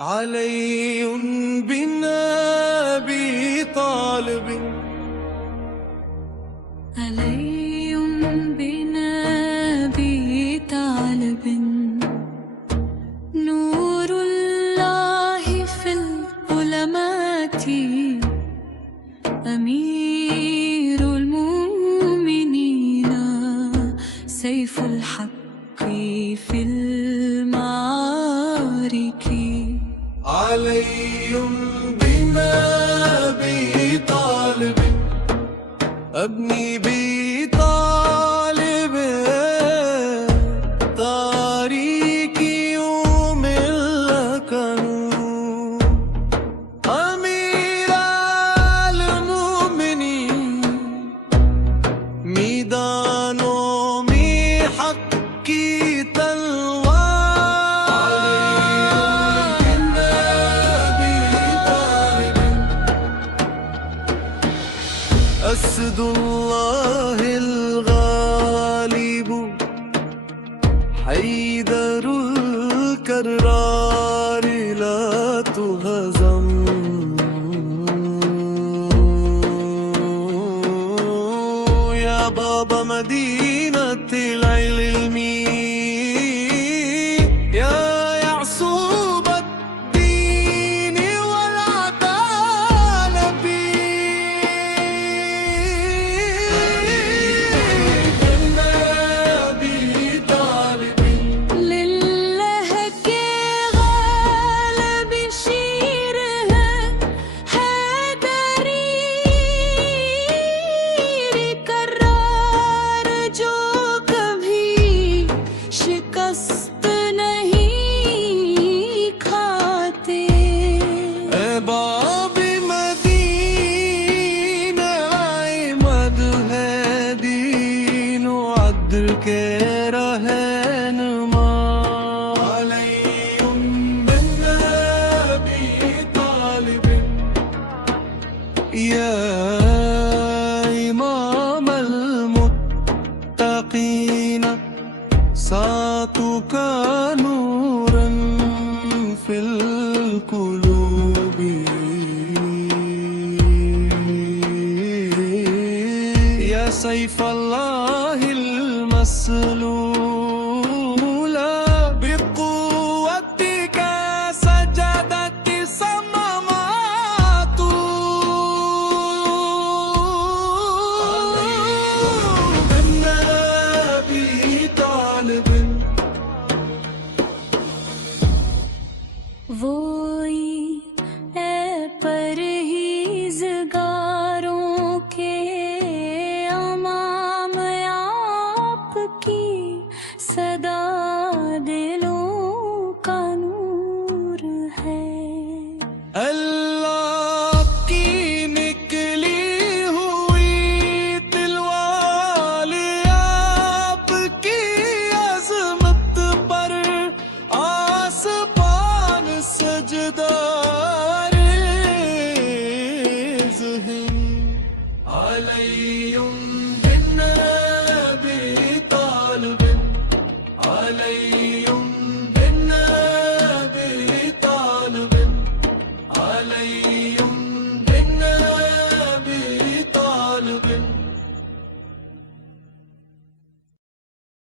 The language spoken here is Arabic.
علي بالنبي طالب، علي بنبي طالب، نور الله في الظلمات، أمير المؤمنين، سيف الحق في المعارك. علي بالنبي طالب، أبني بطالب طريق يوم لك نور، أمير المؤمنين ميدان حقي أسد الله الغالب، حيدر الكرار لا تهزم، يا بابا مدينة العلم، يا يعصوب الدين والعدالة. के रहनुमा अलैकुम बिन्नबी तालिब, या इमाम المتقين صوتك نورا في القلوب، يا سيف الله المسلول، بقوتك سجدت السماوات. بالنبي طالب.